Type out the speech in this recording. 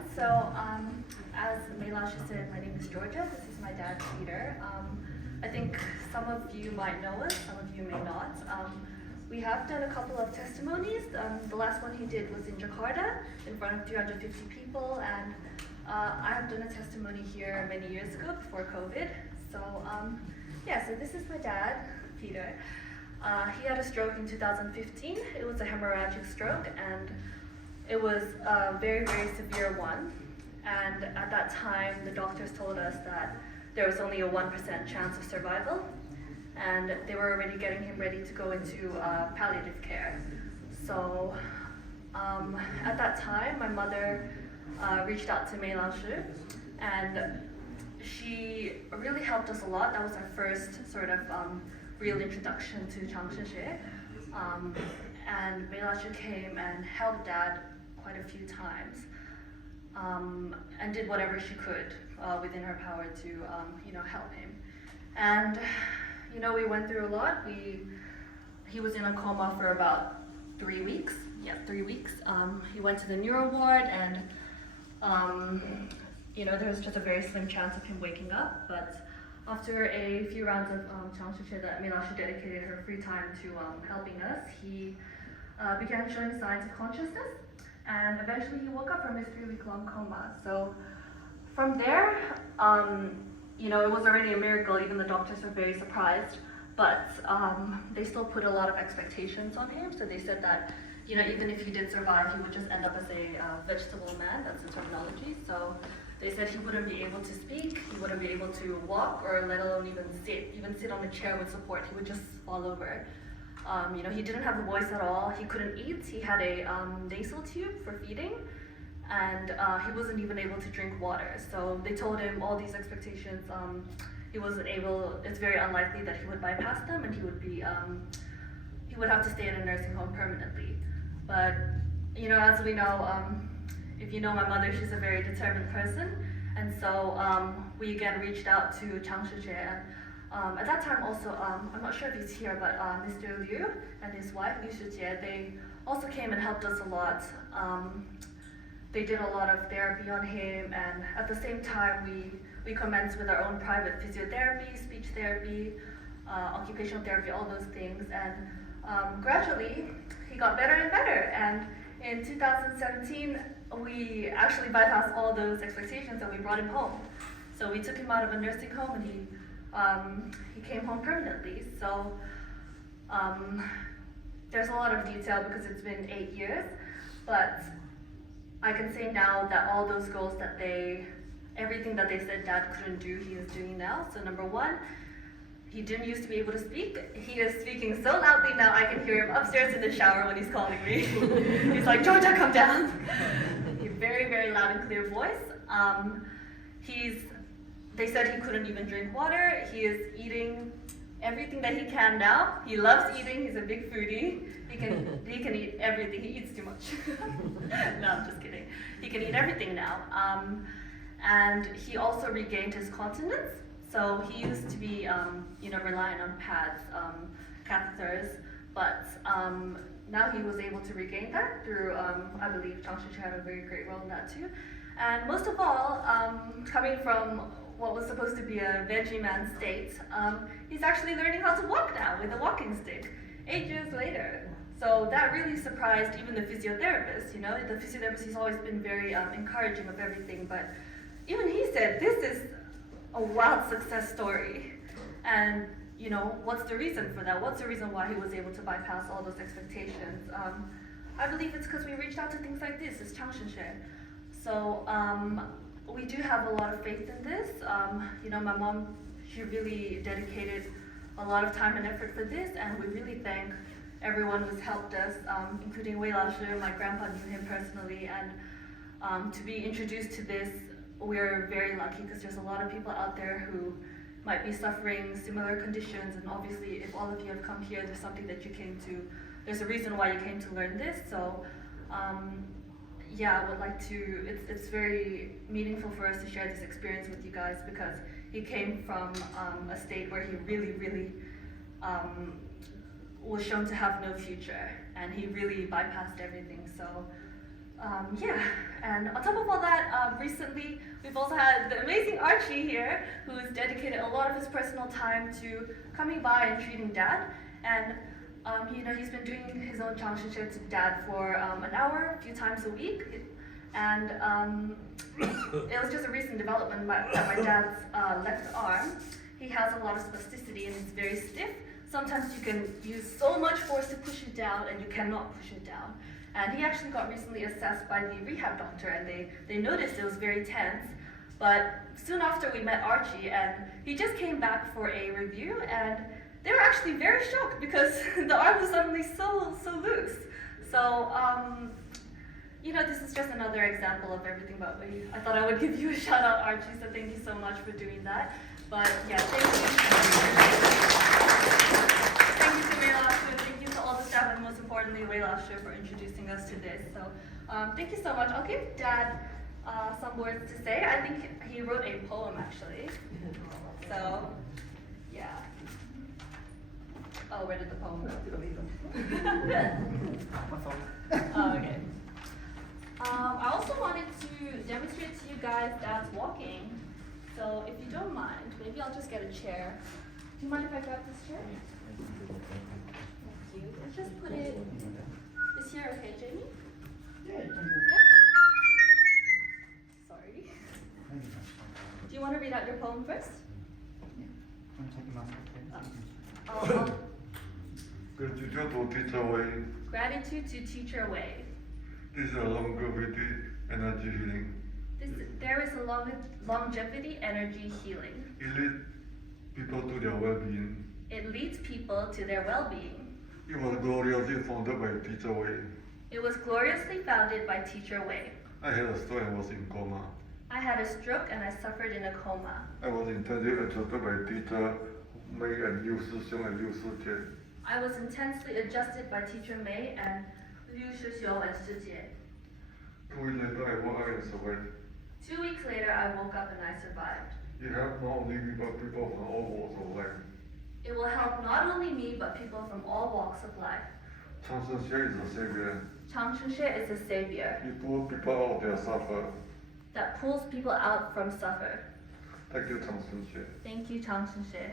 everyone. So, as Meilasha said, my name is Georgia. This is my dad, Peter. I think some of you might know us, some of you may not. We have done a couple of testimonies. The last one he did was in Jakarta, in front of 350 people, and I have done a testimony here many years ago, before COVID. So, so this is my dad, Peter. He had a stroke in 2015. It was a hemorrhagic stroke, and it was a very, very severe one. And at that time, the doctors told us that there was only a 1% chance of survival, and they were already getting him ready to go into palliative care. So at that time, my mother reached out to Meilasha, and she really helped us a lot. That was our first sort of real introduction to 장生学. And Meilasha came and helped Dad quite a few times, and did whatever she could within her power to help him. And we went through a lot. He was in a coma for about 3 weeks. Yeah, 3 weeks. He went to the neuro ward, and there was just a very slim chance of him waking up. But after a few rounds of 장수체 that Meilasha dedicated her free time to helping us, he began showing signs of consciousness, and eventually he woke up from his 3-week-long coma. So from there, it was already a miracle. Even the doctors were very surprised, but they still put a lot of expectations on him. So they said that even if he did survive, he would just end up as a vegetable man. That's the terminology. So they said he wouldn't be able to speak, he wouldn't be able to walk, or let alone even sit on a chair with support. He would just fall over. He didn't have a voice at all. He couldn't eat. He had a nasal tube for feeding, and he wasn't even able to drink water. So they told him all these expectations. He wasn't able. It's very unlikely that he would bypass them, and he would have to stay in a nursing home permanently. But as we know, if you know my mother, she's a very determined person, and so we again reached out to 장수제. And at that time also, I'm not sure if he's here, but Mr. Liu and his wife, Liu Shijie, they also came and helped us a lot. They did a lot of therapy on him, and at the same time, we commenced with our own private physiotherapy, speech therapy, occupational therapy, all those things. And gradually, he got better and better. And in 2017, we actually bypassed all those expectations and we brought him home. So we took him out of a nursing home, and he came home permanently. So there's a lot of detail because it's been 8 years, but I can say now that all those goals everything that they said Dad couldn't do, he is doing now. So number one, he didn't used to be able to speak. He is speaking so loudly now I can hear him upstairs in the shower when he's calling me. He's like, Georgia, come down. Very, very loud and clear voice. They said he couldn't even drink water. He is eating everything that he can now. He loves eating. He's a big foodie. He can eat everything. He eats too much. No, I'm just kidding. He can eat everything now. And he also regained his continence. So he used to be, relying on pads, catheters, but now he was able to regain that through, I believe 장수체 had a very great role in that too. And most of all, coming from what was supposed to be a veggie man state, he's actually learning how to walk now with a walking stick, 8 years later. So that really surprised even the physiotherapist. The physiotherapist, he's always been very encouraging of everything, but even he said, this is a wild success story. And what's the reason for that? What's the reason why he was able to bypass all those expectations? I believe it's because we reached out to things like this, it's 장生学. So we do have a lot of faith in this. My mom, she really dedicated a lot of time and effort for this, and we really thank everyone who's helped us, including Meilasha. My grandpa knew him personally, and to be introduced to this, we're very lucky because there's a lot of people out there who might be suffering similar conditions, and obviously if all of you have come here, there's something that you came to, there's a reason why you came to learn this. So I would like to, it's very meaningful for us to share this experience with you guys, because he came from a state where he really, really was shown to have no future, and he really bypassed everything. So Yeah, and on top of all that, recently we've also had the amazing Archie here, who's dedicated a lot of his personal time to coming by and treating Dad. And he's been doing his own 장수체 to Dad for an hour, a few times a week. And it was just a recent development that my dad's left arm. He has a lot of spasticity and it's very stiff. Sometimes you can use so much force to push it down and you cannot push it down. And he actually got recently assessed by the rehab doctor and they noticed it was very tense. But soon after we met Archie and he just came back for a review and they were actually very shocked because the arm was suddenly so loose. So, this is just another example of everything about me. I thought I would give you a shout out, Archie, so thank you so much for doing that. But yeah, thank you. Thank you to Wei-Lashu, thank you to all the staff, and most importantly, Wei-Lashu for introducing us to this. So thank you so much. I'll give Dad some words to say. I think he wrote a poem actually. So, yeah. Oh, where did the poem go? Oh, okay. I also wanted to demonstrate to you guys Dad's walking. So if you don't mind, maybe I'll just get a chair. Do you mind if I grab this chair? Thank you. And just put it, is here okay, Jamie? Yeah. Sorry. Do you want to read out your poem first? Gratitude to teacher Wei. Gratitude to Teacher Wei. This is a longevity energy healing. There is a longevity energy healing. It leads people to their well-being. It leads people to their well-being. It was gloriously founded by teacher Wei. It was gloriously founded by Teacher Wei. I had a stroke and was in coma. I had a stroke and I suffered in a coma. I was intensely adjusted by teacher Mei and Liu Shixiong and Liu Shijie. I was intensely adjusted by Teacher Mei and Liu Shixiong and Shijie. 2 weeks later, I woke up and survived. 2 weeks later, I woke up and I survived. It helped not only me but people from all walks of life. It will help not only me but people from all walks of life. Changshengxue is a savior. Changchengxue is a savior It pulls people out of their suffer. that pulls people out from suffer. Thank you, Changshengxue. Thank you, Changchengxue.